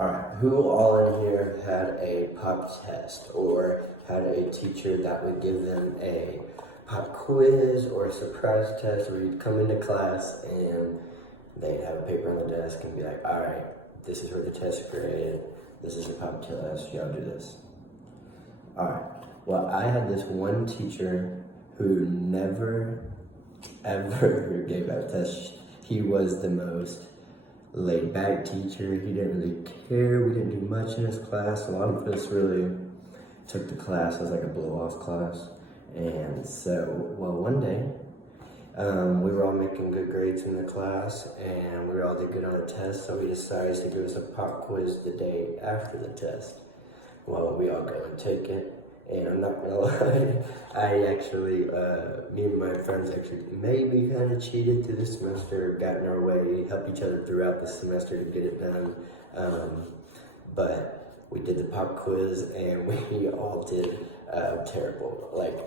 Alright, who all in here had a pop test or had a teacher that would give them a pop quiz or a surprise test where you'd come into class and they'd have a paper on the desk and be like, alright, this is where the test graded, this is your pop test, y'all do this. Alright, well, I had this one teacher who never, ever gave out tests. He was the most laid back teacher. He didn't really care. We didn't do much in his class. A lot of us really took the class as like a blow off class. And so, well, one day, we were all making good grades in the class and we all did good on the test. So he decided to give us a pop quiz the day after the test. Well, we all go and take it. And I'm not gonna lie, I actually, me and my friends actually maybe kind of cheated through the semester, got in our way, helped each other throughout the semester to get it done. But we did the pop quiz and we all did terrible. Like,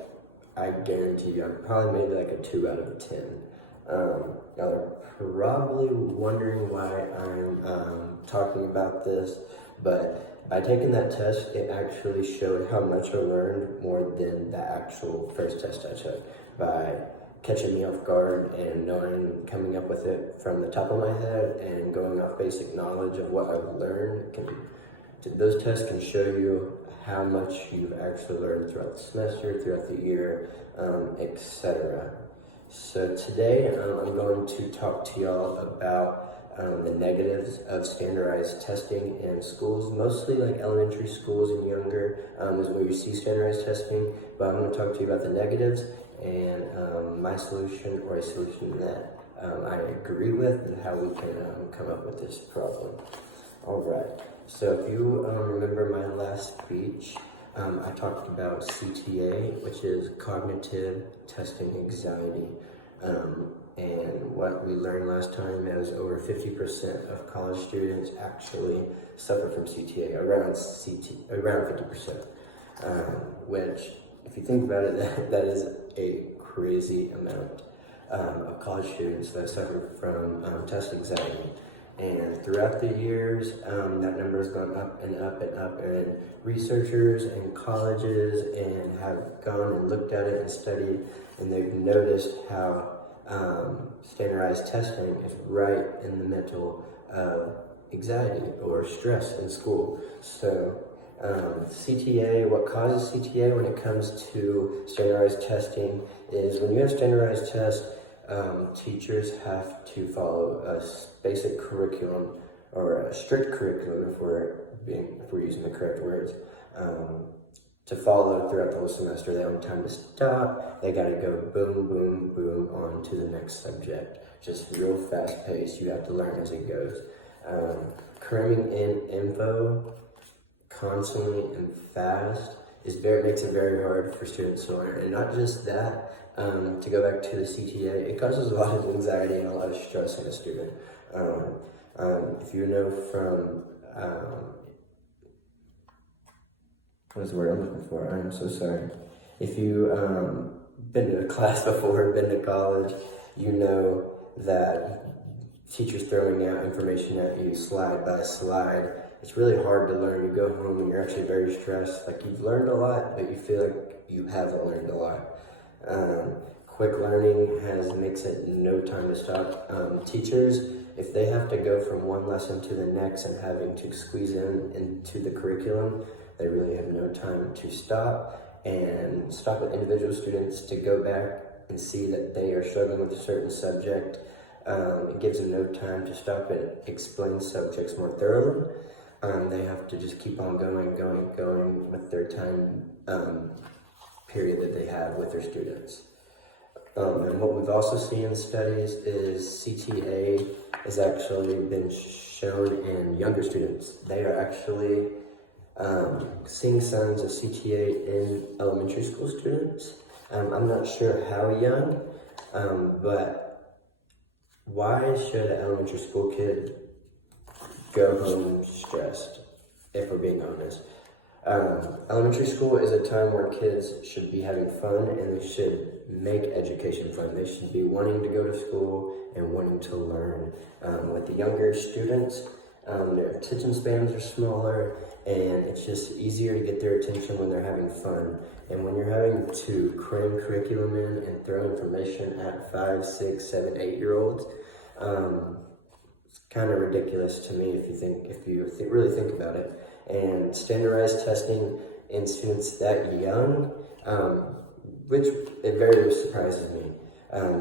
I guarantee you, I probably made like a 2 out of 10. Y'all are probably wondering why I'm talking about this, but by taking that test, it actually showed how much I learned more than the actual first test I took. By catching me off guard and knowing, coming up with it from the top of my head and going off basic knowledge of what I've learned, those tests can show you how much you've actually learned throughout the semester, throughout the year, etc. So today I'm going to talk to y'all about the negatives of standardized testing in schools, mostly like elementary schools and younger is where you see standardized testing, but I'm going to talk to you about the negatives and my solution, or a solution that I agree with, and how we can come up with this problem. All right, so if you remember my last speech, I talked about CTA, which is cognitive testing anxiety. And what we learned last time is over 50% of college students actually suffer from CTA, around 50%, which, if you think about it, that is a crazy amount of college students that suffer from test anxiety. And throughout the years, that number has gone up and up and up, and researchers and colleges and have gone and looked at it and studied, and they've noticed how standardized testing is right in the middle of anxiety or stress in school. So CTA, what causes CTA when it comes to standardized testing is when you have standardized tests, teachers have to follow a basic curriculum, or a strict curriculum if we're using the correct words, to follow throughout the whole semester. They don't have time to stop. They gotta go boom, boom, boom on to the next subject. Just real fast paced. You have to learn as it goes. Cramming in info constantly and fast makes it very hard for students to learn. And not just that, to go back to the CTA, it causes a lot of anxiety and a lot of stress in a student. If you know from, what is the word I'm looking for? I'm so sorry. If you been to a class before, been to college, you know that teachers throwing out information at you slide by slide. It's really hard to learn. You go home and you're actually very stressed. Like, you've learned a lot, but you feel like you haven't learned a lot. Quick learning makes it no time to stop. Teachers, if they have to go from one lesson to the next and having to squeeze into the curriculum, they really have no time to stop with individual students to go back and see that they are struggling with a certain subject. It gives them no time to stop and explain subjects more thoroughly. They have to just keep on going with their time period that they have with their students. And what we've also seen in studies is CTA has actually been shown in younger students. They are actually seeing signs of CTA in elementary school students. I'm not sure how young, but why should an elementary school kid go home stressed, if we're being honest? Elementary school is a time where kids should be having fun, and they should make education fun. They should be wanting to go to school and wanting to learn. With the younger students, Their attention spans are smaller, and it's just easier to get their attention when they're having fun. And when you're having to cram curriculum in and throw information at 5, 6, 7, 8-year-olds, it's kind of ridiculous to me if you really think about it. And standardized testing in students that young, which it very surprises me.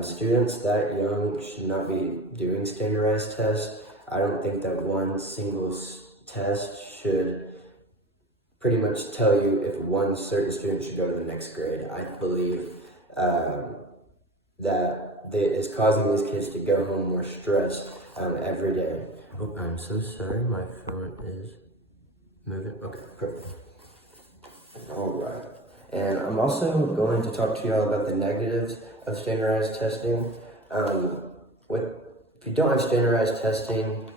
Students that young should not be doing standardized tests. I don't think that one single test should pretty much tell you if one certain student should go to the next grade. I believe that it's causing these kids to go home more stressed every day. Oh, I'm so sorry, my phone is moving. Okay, perfect. All right. And I'm also going to talk to you all about the negatives of standardized testing. If you don't have standardized testing,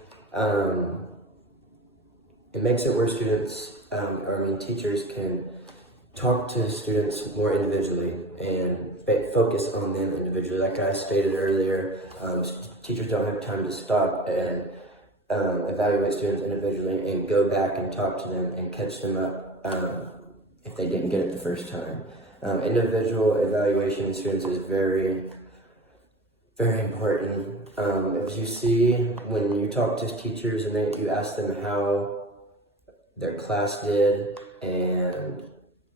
it makes it where teachers can talk to students more individually and focus on them individually. Like I stated earlier, teachers don't have time to stop and evaluate students individually and go back and talk to them and catch them up if they didn't get it the first time. Individual evaluation of students is very, very important. If you see, when you talk to teachers and you ask them how their class did, and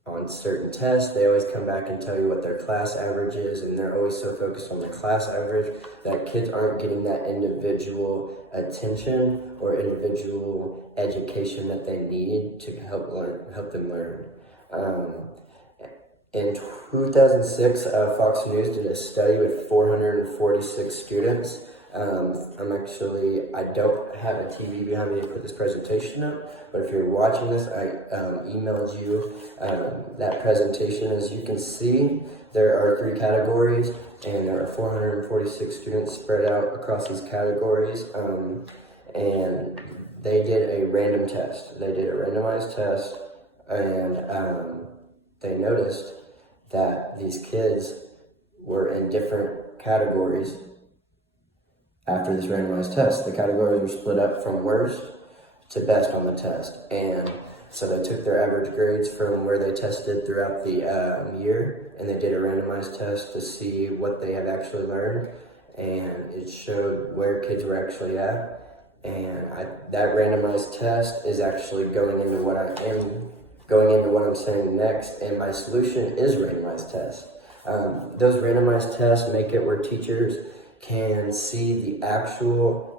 on certain tests, they always come back and tell you what their class average is, and they're always so focused on the class average that kids aren't getting that individual attention or individual education that they need to help them learn. In 2006, Fox News did a study with 446 students. I don't have a TV behind me to put this presentation up, but if you're watching this, I emailed you that presentation. As you can see, there are 3 categories, and there are 446 students spread out across these categories, and they did a random test. They did a randomized test, and they noticed that these kids were in different categories after this randomized test. The categories were split up from worst to best on the test. And so they took their average grades from where they tested throughout the year, and they did a randomized test to see what they have actually learned. And it showed where kids were actually at. And that randomized test is actually going into what I'm saying next. And my solution is randomized tests. Those randomized tests make it where teachers can see the actual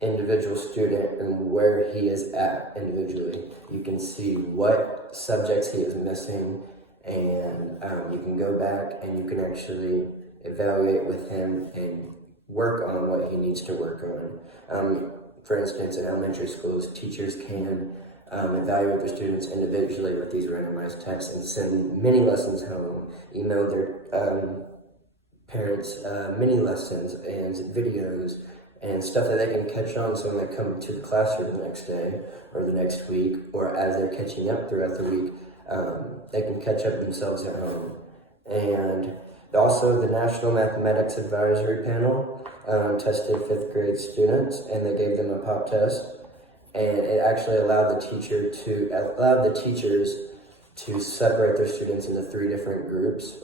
individual student and where he is at individually. You can see what subjects he is missing, and you can go back and you can actually evaluate with him and work on what he needs to work on. For instance, in elementary schools, teachers can evaluate their students individually with these randomized tests and send mini lessons home, email their parents mini lessons and videos and stuff that they can catch on, so when they come to the classroom the next day or the next week, or as they're catching up throughout the week, they can catch up themselves at home. And also the National Mathematics Advisory Panel tested 5th grade students, and they gave them a pop test, and it actually allowed the teachers to separate their students into 3 different groups,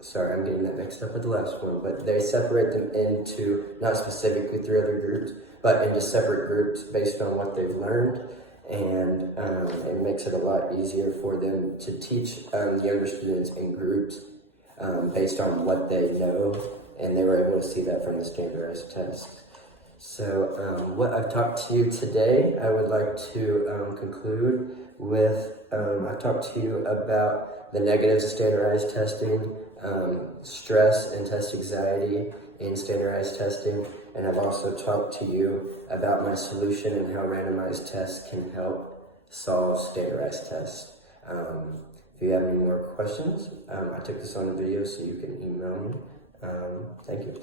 sorry, I'm getting that mixed up with the last one, but they separate them into, not specifically 3 other groups, but into separate groups based on what they've learned, and it makes it a lot easier for them to teach the younger students in groups based on what they know, and they were able to see that from the standardized tests. So what I've talked to you today, I would like to conclude with, I've talked to you about the negatives of standardized testing, stress and test anxiety in standardized testing, and I've also talked to you about my solution and how randomized tests can help solve standardized tests. If you have any more questions, I took this on a video, so you can email me. Thank you.